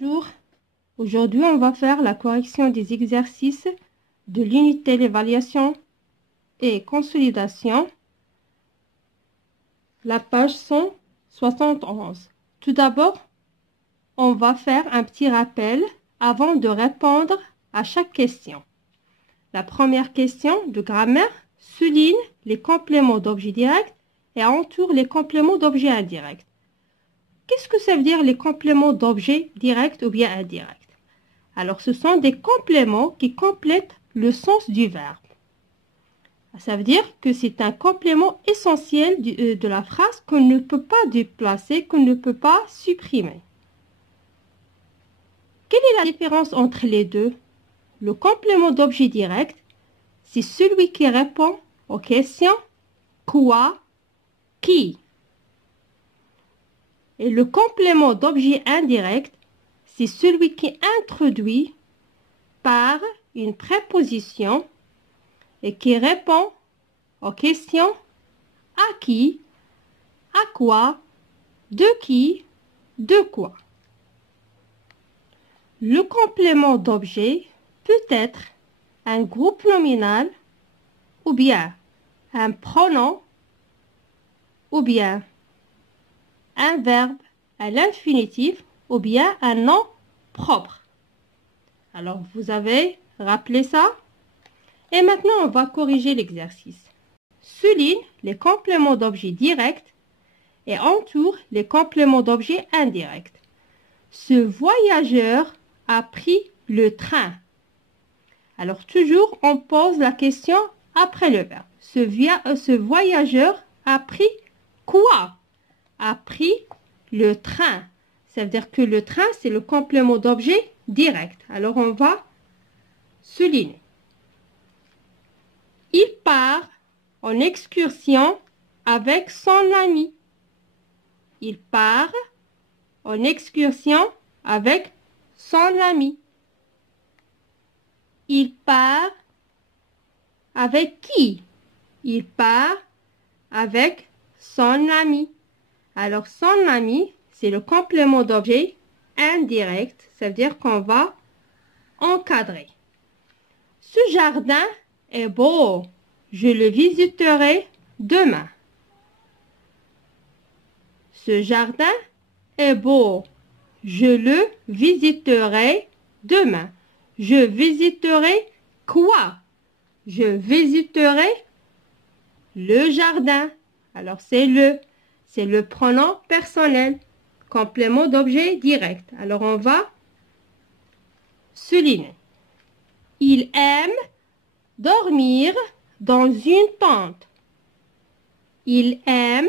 Bonjour, aujourd'hui on va faire la correction des exercices de l'unité d'évaluation et consolidation, la page 171. Tout d'abord, on va faire un petit rappel avant de répondre à chaque question. La première question de grammaire souligne les compléments d'objets directs et entoure les compléments d'objets indirects. Qu'est-ce que ça veut dire les compléments d'objets directs ou bien indirects? Alors, ce sont des compléments qui complètent le sens du verbe. Ça veut dire que c'est un complément essentiel de la phrase qu'on ne peut pas déplacer, qu'on ne peut pas supprimer. Quelle est la différence entre les deux? Le complément d'objet direct, c'est celui qui répond aux questions quoi, qui. Et le complément d'objet indirect, c'est celui qui introduit par une préposition et qui répond aux questions à qui, à quoi, de qui, de quoi. Le complément d'objet peut être un groupe nominal ou bien un pronom ou bien un verbe à l'infinitif ou bien un nom propre. Alors, vous avez rappelé ça? Et maintenant, on va corriger l'exercice. Souligne les compléments d'objet directs et entoure les compléments d'objet indirects. Ce voyageur a pris le train. Alors, toujours, on pose la question après le verbe. Ce voyageur a pris quoi? A pris le train. Ça veut dire que le train, c'est le complément d'objet direct. Alors, on va souligner. Il part en excursion avec son ami. Il part en excursion avec son ami. Il part avec qui? Il part avec son ami. Alors, son ami, c'est le complément d'objet indirect. Ça veut dire qu'on va encadrer. Ce jardin est beau. Je le visiterai demain. Ce jardin est beau. Je le visiterai demain. Je visiterai quoi? Je visiterai le jardin. Alors, c'est le pronom personnel, complément d'objet direct. Alors, on va souligner. Il aime dormir dans une tente. Il aime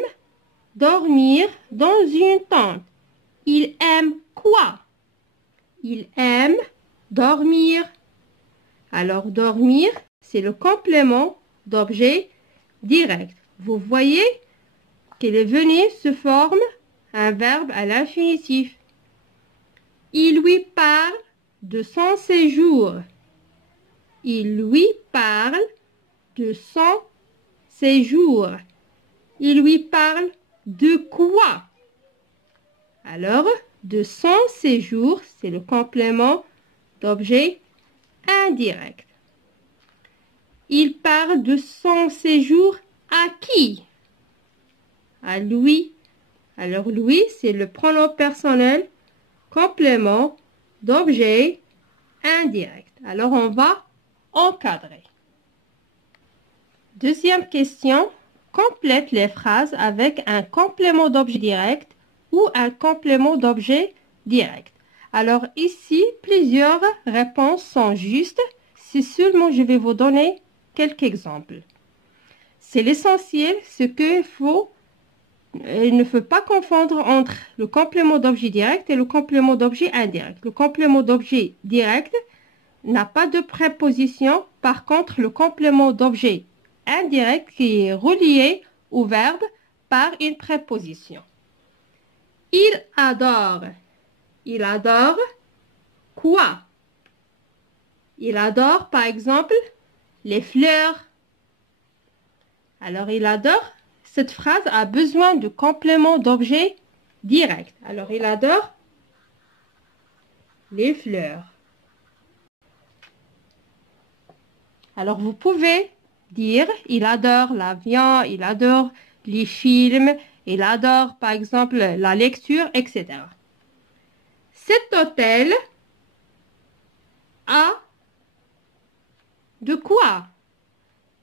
dormir dans une tente. Il aime quoi? Il aime dormir. Alors, dormir, c'est le complément d'objet direct. Vous voyez que le venir se forme un verbe à l'infinitif. Il lui parle de son séjour. Il lui parle de son séjour. Il lui parle de quoi? Alors, de son séjour, c'est le complément d'objet indirect. Il parle de son séjour à qui? À lui. Alors, lui, c'est le pronom personnel, complément d'objet indirect. Alors, on va encadrer. Deuxième question. Complète les phrases avec un complément d'objet direct ou un complément d'objet direct. Alors ici, plusieurs réponses sont justes. Si seulement je vais vous donner quelques exemples. C'est l'essentiel, il ne faut pas confondre entre le complément d'objet direct et le complément d'objet indirect. Le complément d'objet direct n'a pas de préposition. Par contre, le complément d'objet indirect qui est relié au verbe par une préposition. Il adore. Il adore quoi? Il adore, par exemple, les fleurs. Alors, il adore. Cette phrase a besoin de complément d'objet direct. Alors, il adore les fleurs. Alors, vous pouvez dire, il adore l'avion, il adore les films, il adore, par exemple, la lecture, etc. Cet hôtel a de quoi?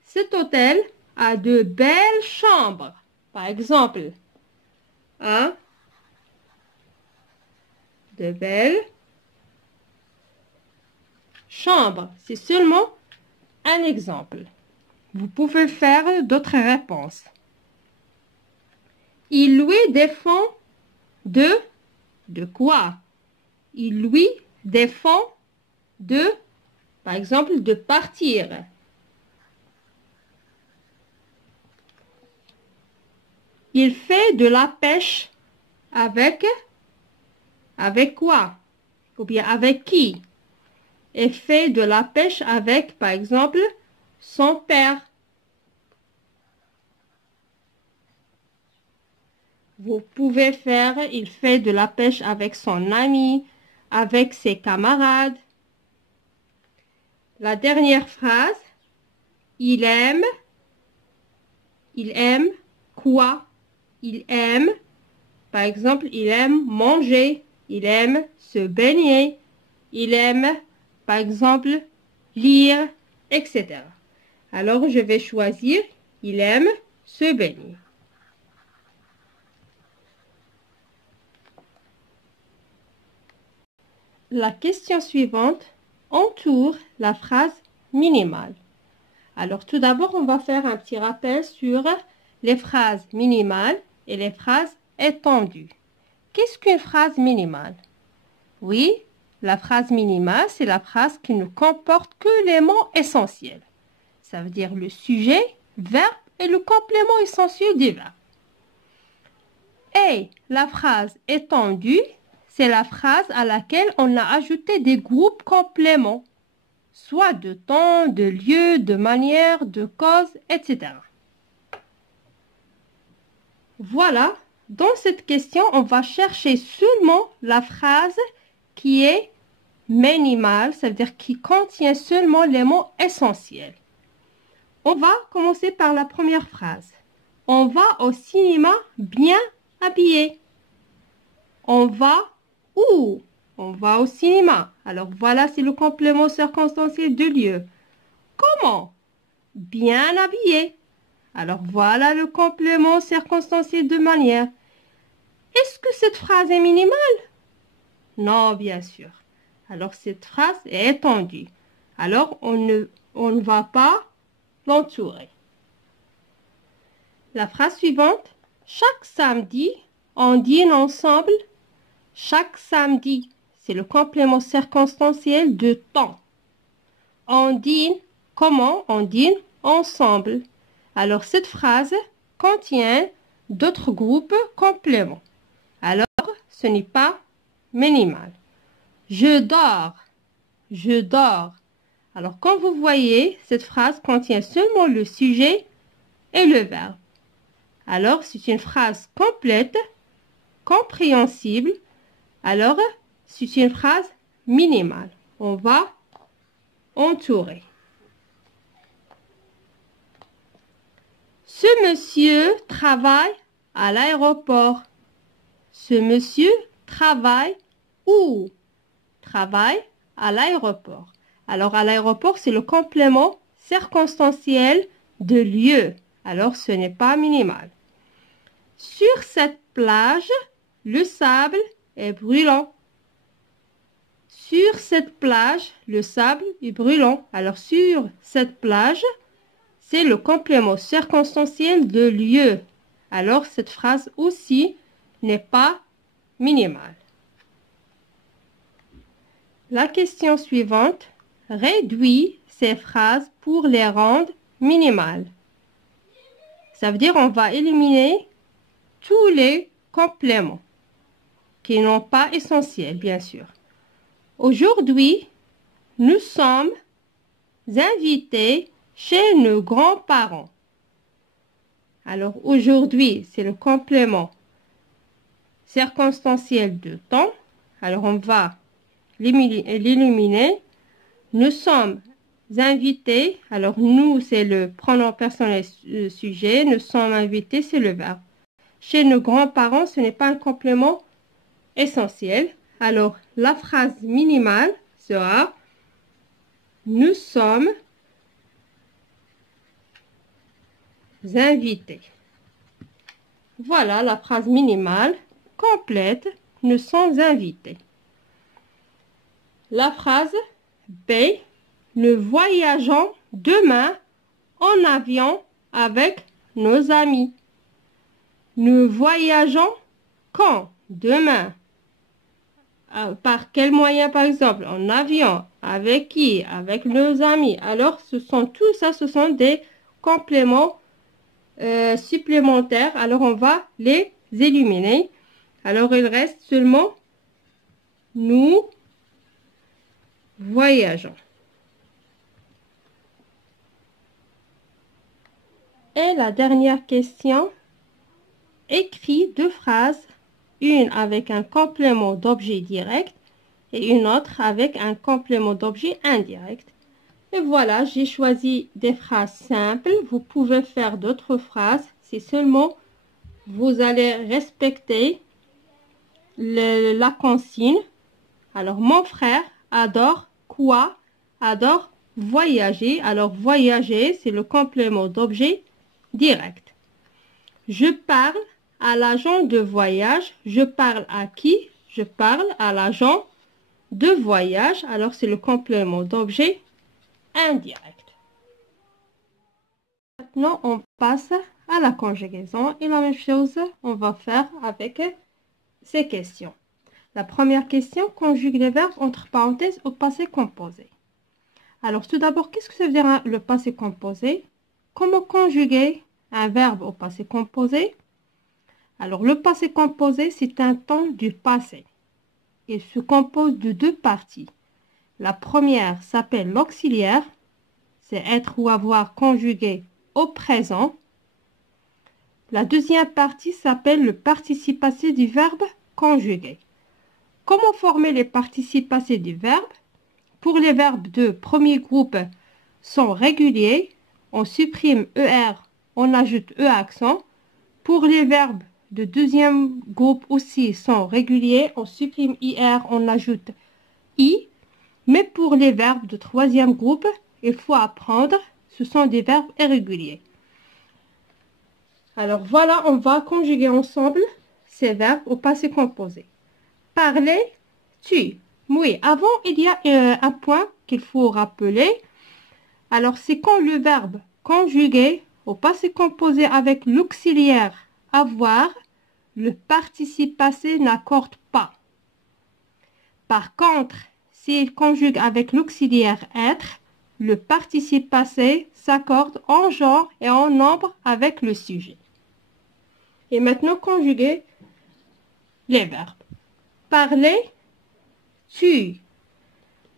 Cet hôtel a de belles chambres. Par exemple, a de belles chambres. C'est seulement un exemple. Vous pouvez faire d'autres réponses. Il lui défend de quoi? Il lui défend de, par exemple, de partir. Il fait de la pêche avec quoi? Ou bien avec qui? Il fait de la pêche avec, par exemple, son père. Vous pouvez faire, il fait de la pêche avec son ami, avec ses camarades. La dernière phrase, il aime quoi? Il aime, par exemple, il aime manger, il aime se baigner, il aime, par exemple, lire, etc. Alors, je vais choisir, il aime se baigner. La question suivante entoure la phrase minimale. Alors, tout d'abord, on va faire un petit rappel sur les phrases minimales et les phrases étendues. Qu'est-ce qu'une phrase minimale? Oui, la phrase minimale, c'est la phrase qui ne comporte que les mots essentiels. Ça veut dire le sujet, verbe et le complément essentiel du verbe. Et la phrase étendue, c'est la phrase à laquelle on a ajouté des groupes compléments, soit de temps, de lieu, de manière, de cause, etc. Voilà, dans cette question, on va chercher seulement la phrase qui est minimale, ça veut dire qui contient seulement les mots essentiels. On va commencer par la première phrase. On va au cinéma bien habillé. On va où? On va au cinéma. Alors voilà, c'est le complément circonstanciel de lieu. Comment? Bien habillé. Alors voilà le complément circonstanciel de manière. Est-ce que cette phrase est minimale? Non, bien sûr. Alors cette phrase est étendue. Alors on ne va pas l'entourer. La phrase suivante. Chaque samedi, on dîne ensemble. Chaque samedi, c'est le complément circonstanciel de temps. On dîne, comment? On dîne ensemble. Alors, cette phrase contient d'autres groupes compléments. Alors, ce n'est pas minimal. Je dors. Je dors. Alors, comme vous voyez, cette phrase contient seulement le sujet et le verbe. Alors, c'est une phrase complète, compréhensible. Alors, c'est une phrase minimale. On va entourer. Ce monsieur travaille à l'aéroport. Ce monsieur travaille où? Travaille à l'aéroport. Alors, à l'aéroport, c'est le complément circonstanciel de lieu. Alors, ce n'est pas minimal. Sur cette plage, le sable est brûlant. Sur cette plage, le sable est brûlant. Alors, sur cette plage, c'est le complément circonstanciel de lieu. Alors, cette phrase aussi n'est pas minimale. La question suivante réduit ces phrases pour les rendre minimales. Ça veut dire on va éliminer tous les compléments qui n'ont pas essentiel, bien sûr. Aujourd'hui, nous sommes invités chez nos grands-parents. Alors, aujourd'hui, c'est le complément circonstanciel de temps. Alors, on va l'éliminer. Nous sommes invités. Alors, nous, c'est le pronom personnel sujet. Nous sommes invités, c'est le verbe. Chez nos grands-parents, ce n'est pas un complément essentiel. Alors, la phrase minimale sera nous sommes invités. Voilà la phrase minimale complète. Nous sommes invités. La phrase B. Nous voyageons demain en avion avec nos amis. Nous voyageons quand? Demain. Par quel moyen, par exemple? En avion. Avec qui? Avec nos amis. Alors, tout ça, ce sont des compléments supplémentaires. Alors, on va les éliminer. Alors, il reste seulement nous voyageons. Et la dernière question, écris deux phrases, une avec un complément d'objet direct et une autre avec un complément d'objet indirect. Et voilà, j'ai choisi des phrases simples. Vous pouvez faire d'autres phrases. C'est seulement vous allez respecter la consigne. Alors, mon frère adore quoi? Adore voyager. Alors, voyager, c'est le complément d'objet direct. Je parle à l'agent de voyage. Je parle à qui? Je parle à l'agent de voyage. Alors, c'est le complément d'objet indirect. Maintenant, on passe à la conjugaison. Et la même chose, on va faire avec ces questions. La première question, conjugue les verbes entre parenthèses au passé composé. Alors, tout d'abord, qu'est-ce que ça veut dire le passé composé? Comment conjuguer un verbe au passé composé? Alors, le passé composé, c'est un temps du passé. Il se compose de deux parties. La première s'appelle l'auxiliaire, c'est être ou avoir conjugué au présent. La deuxième partie s'appelle le participe passé du verbe conjugué. Comment former les participes passés du verbe? Pour les verbes de premier groupe sont réguliers, on supprime ER, on ajoute E accent. Pour les verbes de deuxième groupe aussi sont réguliers, on supprime IR, on ajoute I. Mais pour les verbes de troisième groupe, il faut apprendre, ce sont des verbes irréguliers. Alors voilà, on va conjuguer ensemble ces verbes au passé composé. Parler, tu. Oui, avant, il y a un point qu'il faut rappeler. Alors, c'est quand le verbe conjugué au passé composé avec l'auxiliaire avoir, le participe passé n'accorde pas. Par contre, s'il conjugue avec l'auxiliaire être, le participe passé s'accorde en genre et en nombre avec le sujet. Et maintenant, conjuguer les verbes. Parler, tu.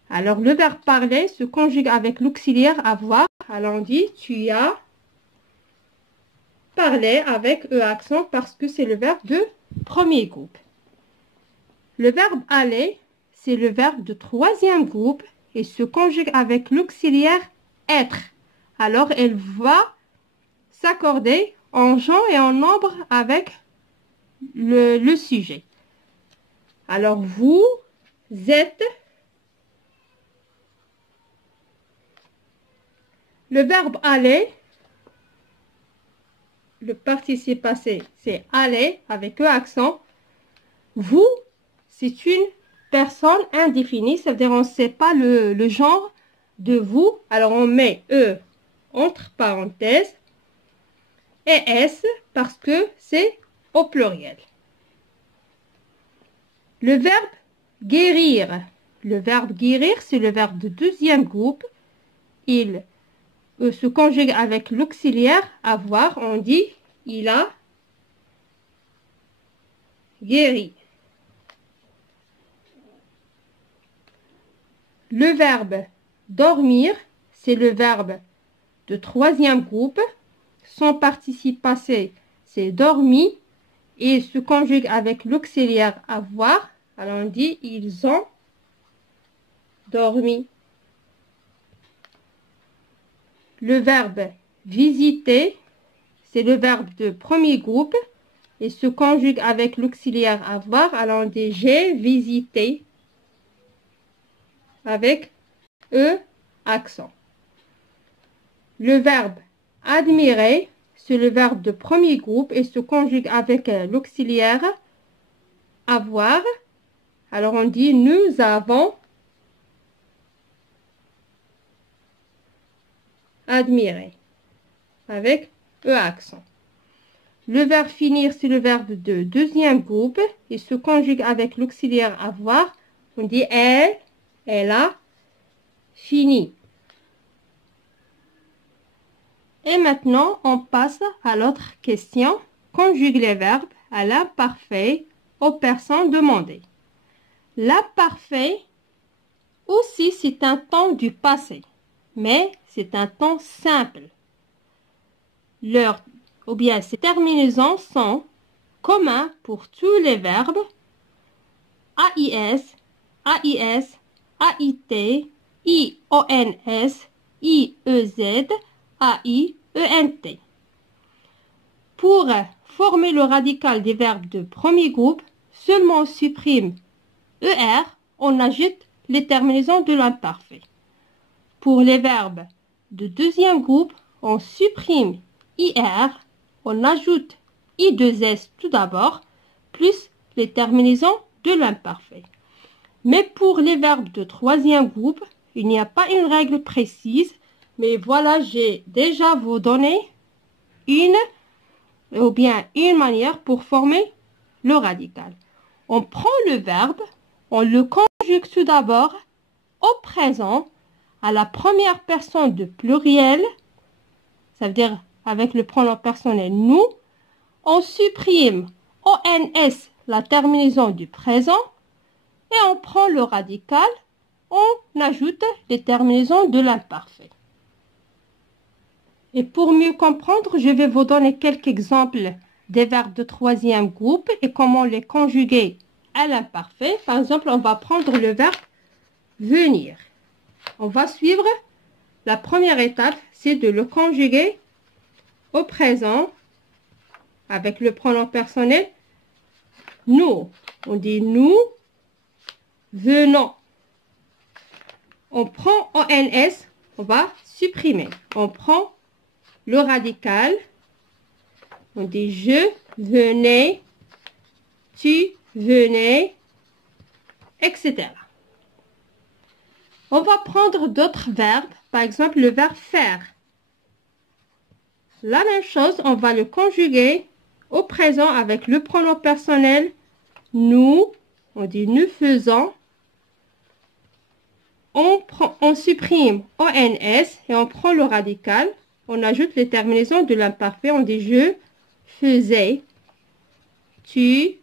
Alors, le verbe parler se conjugue avec l'auxiliaire avoir. Alors, on dit tu as parlé avec E accent parce que c'est le verbe de premier groupe. Le verbe aller, c'est le verbe de troisième groupe et se conjugue avec l'auxiliaire être. Alors, elle va s'accorder en genre et en nombre avec le sujet. Alors, vous êtes. Le verbe aller, le participe passé, c'est aller avec E accent. Vous, c'est une personne indéfinie, ça veut dire on ne sait pas le genre de vous. Alors, on met E entre parenthèses et S parce que c'est au pluriel. Le verbe guérir. Le verbe guérir, c'est le verbe de deuxième groupe. Il se conjugue avec l'auxiliaire avoir. On dit il a guéri. Le verbe dormir, c'est le verbe de troisième groupe. Son participe passé, c'est dormi. Et se conjugue avec l'auxiliaire avoir. Alors on dit ils ont dormi. Le verbe visiter, c'est le verbe de premier groupe et se conjugue avec l'auxiliaire avoir. Alors on dit j'ai visité avec E accent. Le verbe admirer, c'est le verbe de premier groupe et se conjugue avec l'auxiliaire avoir. Alors on dit nous avons admiré avec E accent. Le verbe finir, c'est le verbe de deuxième groupe et se conjugue avec l'auxiliaire avoir. On dit elle a fini. Et maintenant, on passe à l'autre question. Conjugue les verbes à l'imparfait aux personnes demandées. L'imparfait aussi, c'est un temps du passé, mais c'est un temps simple. Ou bien ces terminaisons sont communs pour tous les verbes AIS, AIS, AIT, IONS, IEZ, AIENT. Pour former le radical des verbes de premier groupe, seulement on supprime ER, on ajoute les terminaisons de l'imparfait. Pour les verbes de deuxième groupe, on supprime IR, on ajoute I2S tout d'abord, plus les terminaisons de l'imparfait. Mais pour les verbes de troisième groupe, il n'y a pas une règle précise, mais voilà, j'ai déjà vous donné une manière pour former le radical. On prend le verbe, on le conjugue tout d'abord au présent à la première personne de pluriel, ça veut dire avec le pronom personnel nous, on supprime ONS, la terminaison du présent, et on prend le radical, on ajoute les terminaisons de l'imparfait. Et pour mieux comprendre, je vais vous donner quelques exemples des verbes de troisième groupe et comment les conjuguer à l'imparfait. Par exemple, on va prendre le verbe venir. On va suivre la première étape, c'est de le conjuguer au présent avec le pronom personnel nous. On dit nous venons. On prend ONS, on va supprimer. On prend le radical. On dit je venais, tu venais, etc. On va prendre d'autres verbes, par exemple le verbe faire. La même chose, on va le conjuguer au présent avec le pronom personnel nous. On dit nous faisons. On supprime ONS et on prend le radical. On ajoute les terminaisons de l'imparfait. On dit je faisais, tu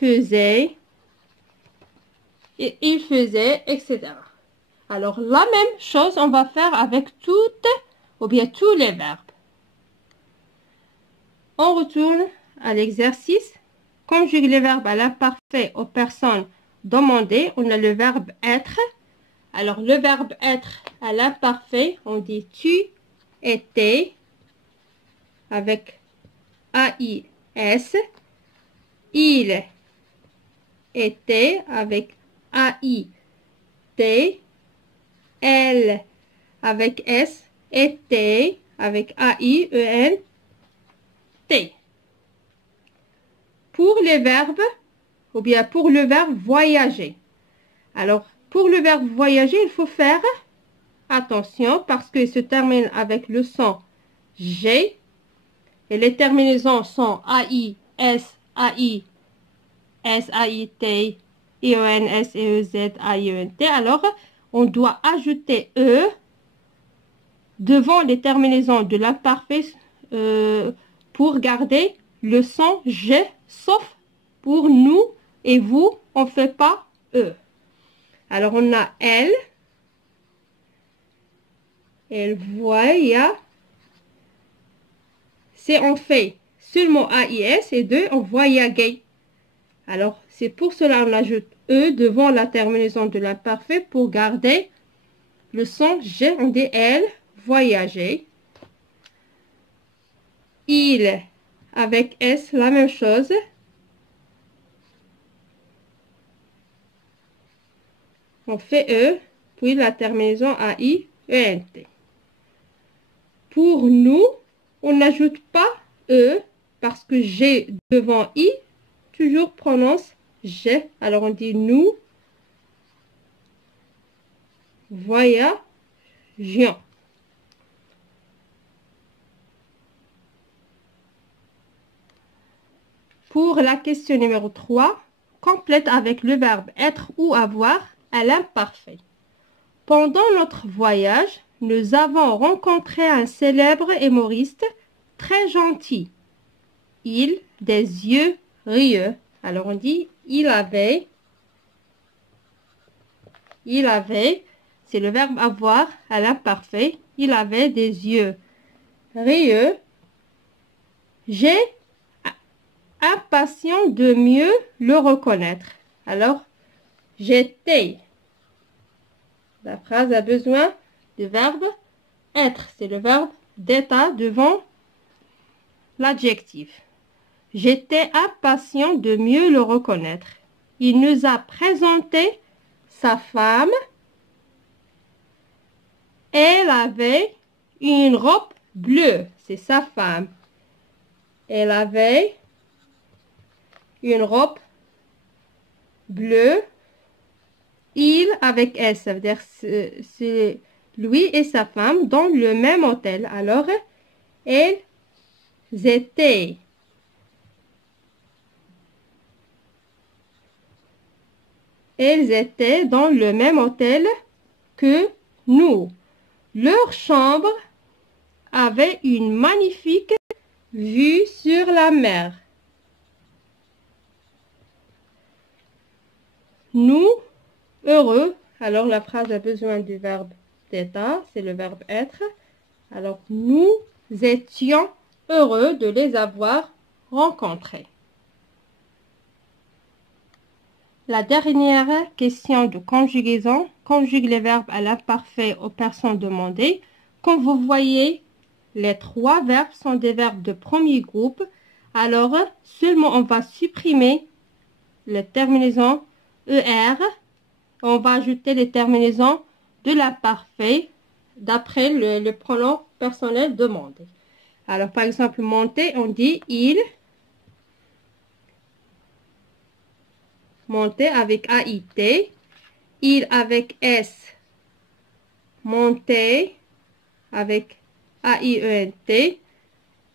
faisais, et il faisait, etc. Alors, la même chose, on va faire avec tous les verbes. On retourne à l'exercice. Conjugue les verbes à l'imparfait aux personnes demandées. On a le verbe être. Alors, le verbe être à l'imparfait, on dit tu étais avec AIS. Il était avec AIT. Elle avec S. Était avec AIENT. Pour les verbes, ou bien pour le verbe voyager. Alors, pour le verbe voyager, il faut faire attention parce qu'il se termine avec le son G. Et les terminaisons sont AI, S, AI, S, AIT, IONS, EEZ, AIENT. Alors, on doit ajouter E devant les terminaisons de l'imparfait pour garder le son G, sauf pour nous et vous, on ne fait pas E. Alors, on a elle voyait. C'est on fait seulement AIS et 2, on voyageait. Alors, c'est pour cela qu'on ajoute E devant la terminaison de l'imparfait pour garder le son G. On dit elle voyager. Il, avec S, la même chose. On fait E, puis la terminaison AI, ENT. Pour nous, on n'ajoute pas E parce que G devant I toujours prononce G. Alors on dit nous voyagions. Pour la question numéro 3, complète avec le verbe être ou avoir à l'imparfait. Pendant notre voyage, nous avons rencontré un célèbre humoriste très gentil. Il, des yeux rieux. Alors on dit il avait, c'est le verbe avoir à l'imparfait. Il avait des yeux rieux. J'ai impatient de mieux le reconnaître. Alors, j'étais. La phrase a besoin du verbe être. C'est le verbe d'état devant l'adjectif. J'étais impatient de mieux le reconnaître. Il nous a présenté sa femme. Elle avait une robe bleue. C'est sa femme. Elle avait une robe bleue. Il avec S, ça veut dire c'est lui et sa femme dans le même hôtel. Alors, elles étaient. Elles étaient dans le même hôtel que nous. Leur chambre avait une magnifique vue sur la mer. Nous, heureux. Alors, la phrase a besoin du verbe d'état, c'est le verbe être. Alors, nous étions heureux de les avoir rencontrés. La dernière question de conjugaison conjugue les verbes à l'imparfait aux personnes demandées. Comme vous voyez, les trois verbes sont des verbes de premier groupe. Alors, seulement on va supprimer les terminaisons ER. On va ajouter les terminaisons de l'imparfait d'après le pronom personnel demandé. Alors, par exemple, monter, on dit il. Monter avec AIT. Il avec S. Monter avec AIENT.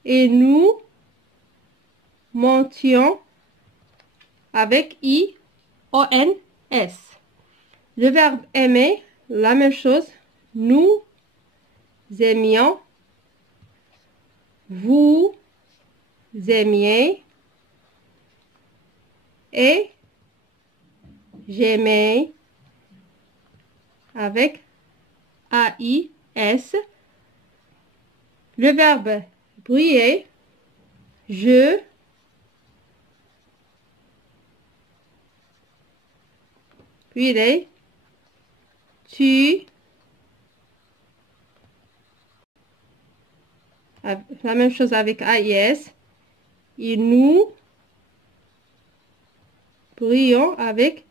Et nous montions avec IONS. Le verbe aimer, la même chose. Nous aimions. Vous aimiez. Et j'aimais avec AIS. Le verbe briller. Je brillais. Tu. La même chose avec AIS. Et nous brillons avec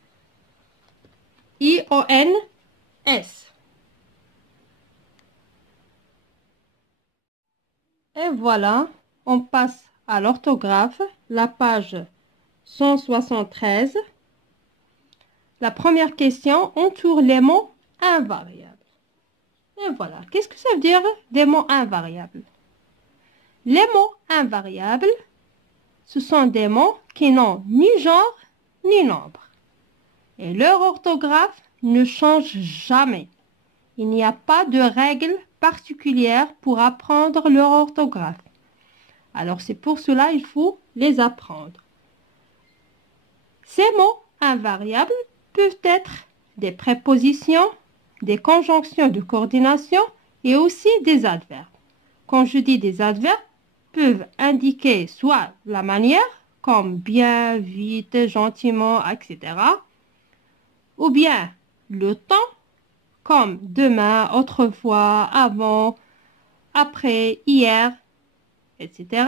IONS. Et voilà, on passe à l'orthographe, la page 173. La première question entoure les mots invariables. Et voilà, qu'est-ce que ça veut dire des mots invariables? Les mots invariables, ce sont des mots qui n'ont ni genre ni nombre. Et leur orthographe ne change jamais. Il n'y a pas de règle particulière pour apprendre leur orthographe. Alors c'est pour cela qu'il faut les apprendre. Ces mots invariables peuvent être des prépositions, des conjonctions de coordination et aussi des adverbes. Quand je dis des adverbes, peuvent indiquer soit la manière comme bien, vite, gentiment, etc. Ou bien le temps, comme demain, autrefois, avant, après, hier, etc.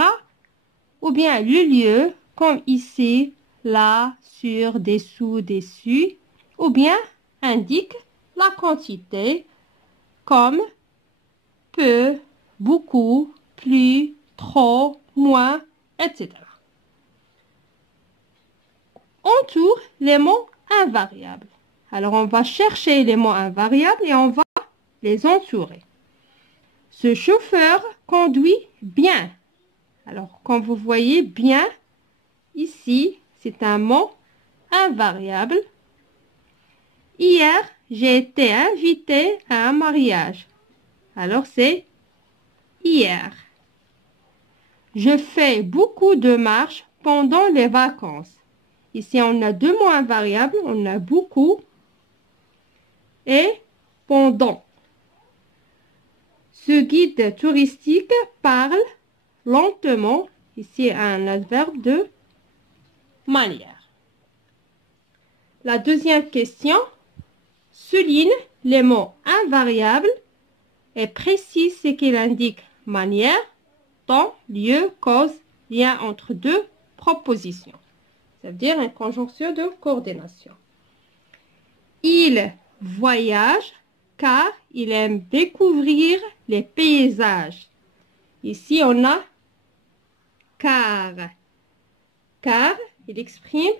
Ou bien le lieu, comme ici, là, sur, dessous, dessus. Ou bien indique la quantité, comme peu, beaucoup, plus, trop, moins, etc. Entoure les mots invariables. Alors, on va chercher les mots invariables et on va les entourer. Ce chauffeur conduit bien. Alors, comme vous voyez bien, ici, c'est un mot invariable. Hier, j'ai été invité à un mariage. Alors, c'est hier. Je fais beaucoup de marches pendant les vacances. Ici, on a deux mots invariables. On a beaucoup et pendant. Ce guide touristique parle lentement. Ici, un adverbe de manière. La deuxième question souligne les mots invariables et précise ce qu'il indique: manière, temps, lieu, cause, lien entre deux propositions. Ça veut dire une conjonction de coordination. Il voyage car il aime découvrir les paysages. Ici, on a car. Car, il exprime,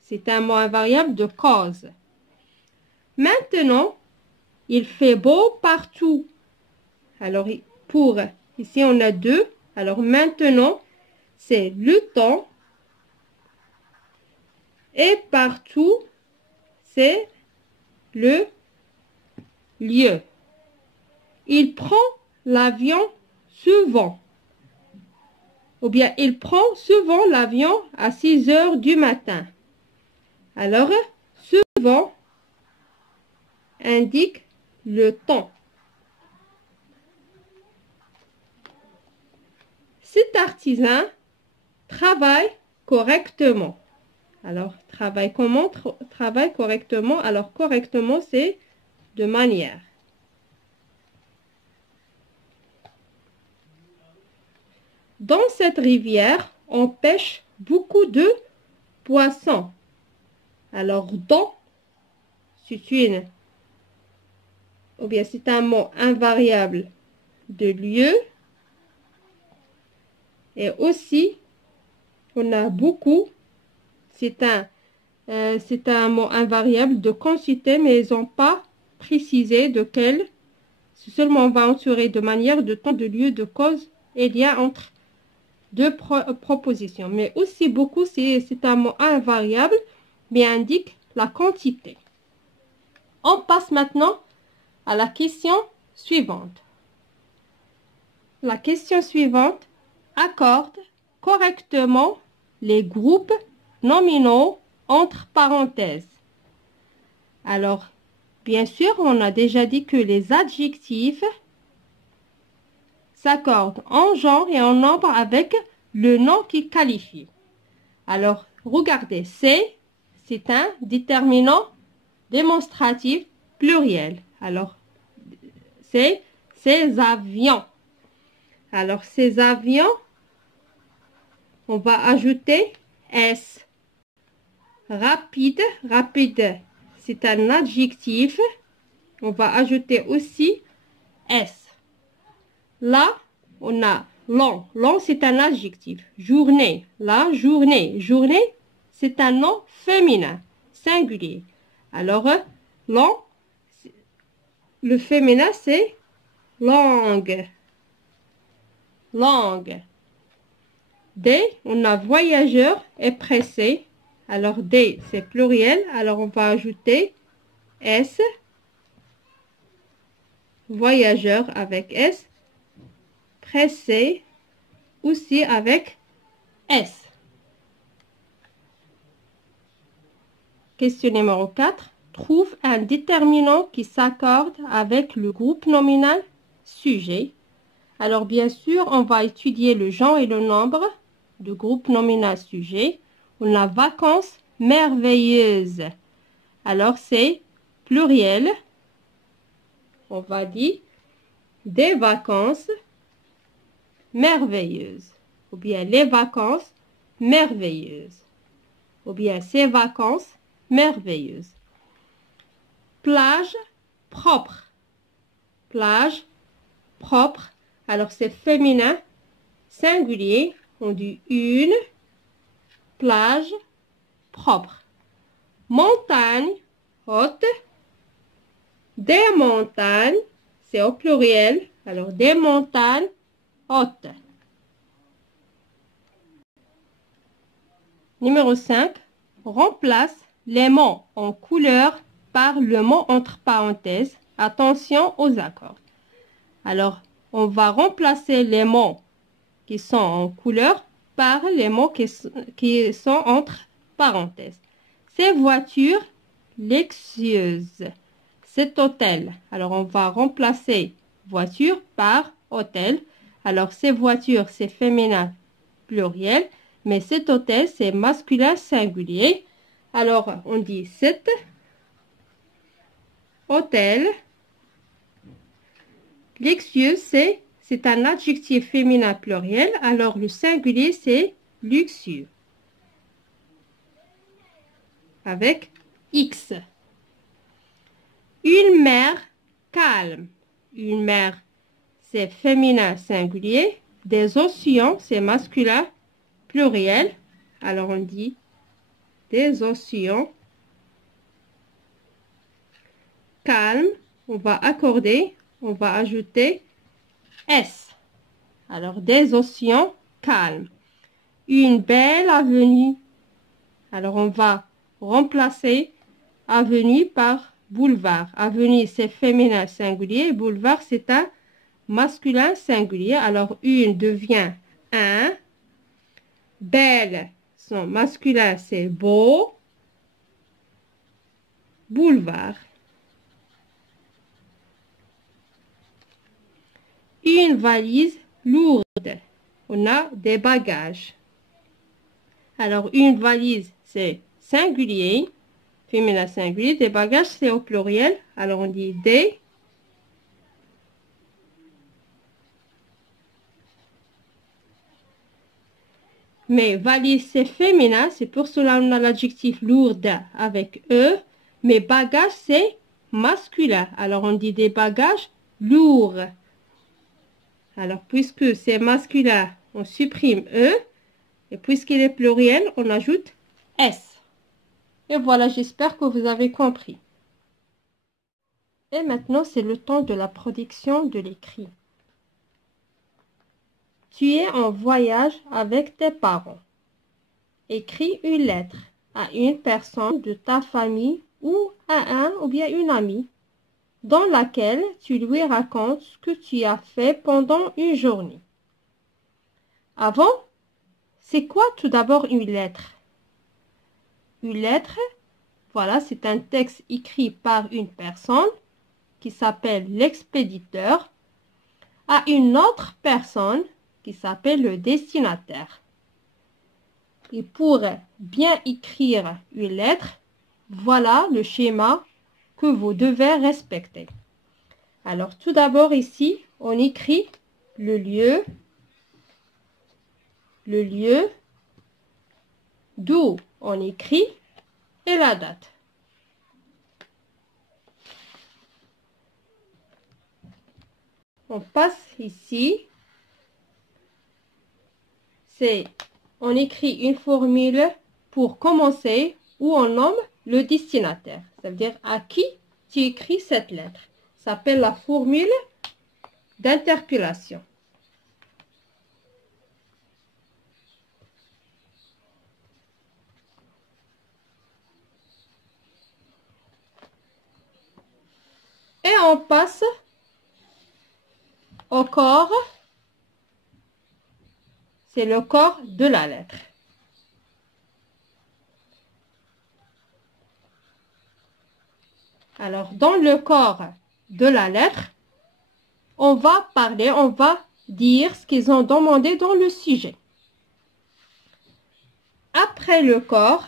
c'est un mot invariable de cause. Maintenant, il fait beau partout. Alors, pour, ici, on a deux. Alors, maintenant, c'est le temps. Et partout, c'est le lieu. Il prend l'avion souvent. Ou bien, il prend souvent l'avion à 6 heures du matin. Alors, souvent indique le temps. Cet artisan travaille correctement. Alors, travaille comment? Travaille correctement. Alors, correctement, c'est de manière. Dans cette rivière, on pêche beaucoup de poissons. Alors, dans, c'est ou bien c'est un mot invariable de lieu. Et aussi, on a beaucoup, c'est un mot invariable de quantité, mais ils n'ont pas précisé de quel. Seulement, on va entourer de manière, de temps, de lieu, de cause et lien entre deux propositions. Mais aussi beaucoup, c'est un mot invariable, mais indique la quantité. On passe maintenant à la question suivante. La question suivante accorde correctement les groupes nominaux entre parenthèses. Alors, bien sûr, on a déjà dit que les adjectifs s'accordent en genre et en nombre avec le nom qui qualifie. Alors, regardez, c'est un déterminant démonstratif pluriel. Alors, c'est ces avions. Alors, ces avions, on va ajouter S. Rapide, rapide, c'est un adjectif. On va ajouter aussi S. Là, on a long. Long, c'est un adjectif. Journée, là, journée. Journée, c'est un nom féminin, singulier. Alors, long, le féminin, c'est langue. Langue. D, on a voyageur et pressé. Alors, D, c'est pluriel. Alors, on va ajouter S. Voyageur avec S. Pressé aussi avec S. Question numéro 4. Trouve un déterminant qui s'accorde avec le groupe nominal sujet. Alors, bien sûr, on va étudier le genre et le nombre. de groupe nominal sujet. On a vacances merveilleuses. Alors, c'est pluriel. On va dire des vacances merveilleuses. Ou bien les vacances merveilleuses. Ou bien ces vacances merveilleuses. Plage propre. Plage propre. Alors, c'est féminin, singulier. On dit une plage propre. Montagne haute. Des montagnes, c'est au pluriel. Alors, des montagnes hautes. Numéro 5. Remplace les mots en couleur par le mot entre parenthèses. Attention aux accords. Alors, on va remplacer les mots qui sont en couleur par les mots qui sont entre parenthèses. Ces voitures luxueuses. Cet hôtel. Alors, on va remplacer voiture par hôtel. Alors, ces voitures, c'est féminin pluriel. Mais cet hôtel, c'est masculin singulier. Alors, on dit cet hôtel. Luxueux, c'est un adjectif féminin pluriel. Alors, le singulier, c'est luxueux. Avec X. Une mer calme. Une mer, c'est féminin singulier. Des océans, c'est masculin pluriel. Alors, on dit des océans calmes. On va accorder, on va ajouter S. Alors, des océans calmes. Une belle avenue. Alors, on va remplacer avenue par boulevard. Avenue, c'est féminin singulier. Boulevard, c'est un masculin singulier. Alors, une devient un. Belle, son masculin, c'est beau. Boulevard. Une valise lourde. On a des bagages. Alors, une valise, c'est singulier. Féminin singulier. Des bagages, c'est au pluriel. Alors, on dit des. Mais valise, c'est féminin. C'est pour cela qu'on a l'adjectif lourde avec E. Mais bagages, c'est masculin. Alors, on dit des bagages lourds. Alors, puisque c'est masculin, on supprime E. Et puisqu'il est pluriel, on ajoute S. Et voilà, j'espère que vous avez compris. Et maintenant, c'est le temps de la production de l'écrit. Tu es en voyage avec tes parents. Écris une lettre à une personne de ta famille ou à un ou bien une amie, dans laquelle tu lui racontes ce que tu as fait pendant une journée. Avant, c'est quoi tout d'abord une lettre? Une lettre, voilà, c'est un texte écrit par une personne qui s'appelle l'expéditeur à une autre personne qui s'appelle le destinataire. Et pour bien écrire une lettre, voilà le schéma que vous devez respecter. Alors, tout d'abord ici, on écrit le lieu d'où on écrit et la date. On passe ici. On écrit une formule pour commencer où on nomme le destinataire. Ça veut dire à qui tu écris cette lettre. Ça s'appelle la formule d'interpellation. Et on passe au corps. C'est le corps de la lettre. Alors, dans le corps de la lettre, on va parler, on va dire ce qu'ils ont demandé dans le sujet. après le corps,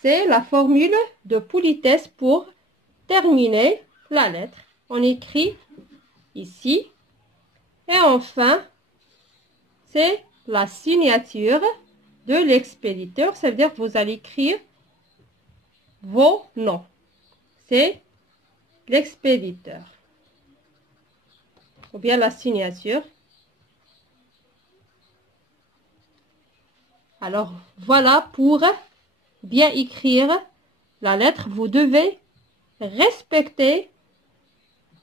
c'est la formule de politesse pour terminer la lettre. On écrit ici. Et enfin, c'est la signature de l'expéditeur. Ça veut dire que vous allez écrire vos noms. C'est l'expéditeur. Ou bien la signature. Alors, voilà pour bien écrire la lettre. Vous devez respecter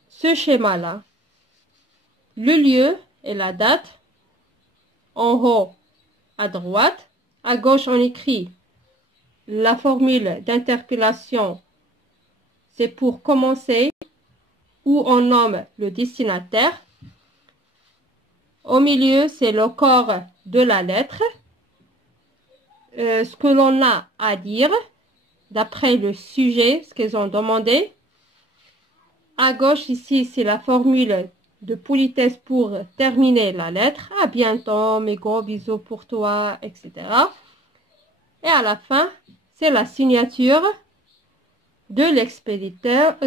ce schéma-là. Le lieu et la date. En haut, à droite. À gauche, on écrit la formule d'interpellation. C'est pour commencer, où on nomme le destinataire. Au milieu, c'est le corps de la lettre. Ce que l'on a à dire, d'après le sujet, ce qu'ils ont demandé. À gauche, ici, c'est la formule de politesse pour terminer la lettre. À bientôt, mes gros bisous pour toi, etc. Et à la fin, c'est la signature de l'expéditeur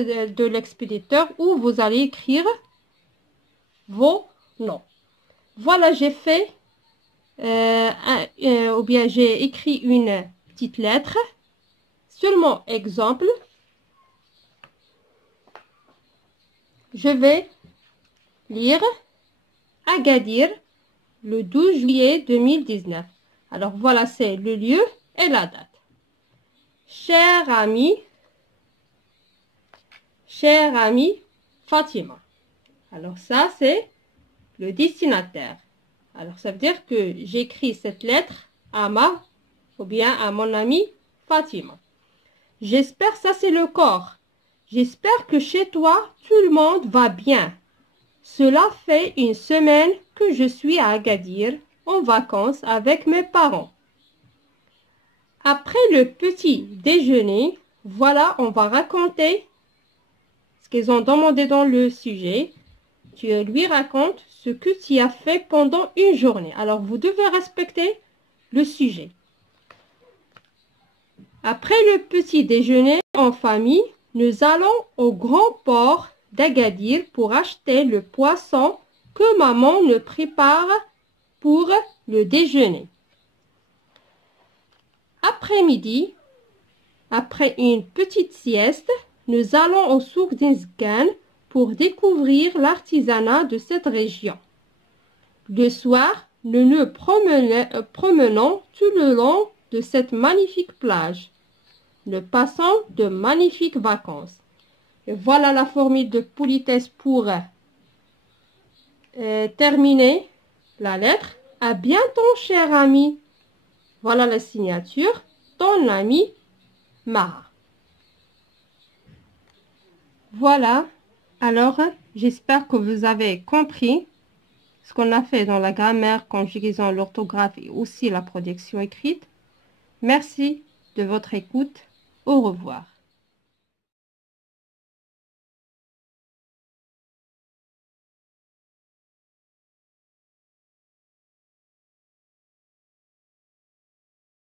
où vous allez écrire vos noms. Voilà, j'ai fait, ou bien j'ai écrit une petite lettre. Seulement exemple. Je vais lire Agadir, le 12 juillet 2019. Alors voilà, c'est le lieu et la date. Cher ami Fatima. Alors ça, c'est le destinataire. Alors ça veut dire que j'écris cette lettre à ou bien à mon ami Fatima. J'espère, ça c'est le corps. J'espère que chez toi, tout le monde va bien. Cela fait une semaine que je suis à Agadir en vacances avec mes parents. Après le petit déjeuner, voilà, on va raconter ce qu'ils ont demandé dans le sujet. Tu lui racontes ce que tu as fait pendant une journée. Alors, vous devez respecter le sujet. Après le petit déjeuner en famille, nous allons au grand port d'Agadir pour acheter le poisson que maman nous prépare pour le déjeuner. Après-midi, après une petite sieste, nous allons au souk d'Izgan pour découvrir l'artisanat de cette région. Le soir, nous nous promenons tout le long de cette magnifique plage. Nous passons de magnifiques vacances. Et voilà la formule de politesse pour terminer la lettre. À bientôt, cher ami. Voilà la signature. Ton ami Maha. Voilà. Alors, j'espère que vous avez compris ce qu'on a fait dans la grammaire, conjugaison, l'orthographe et aussi la production écrite. Merci de votre écoute. Au revoir.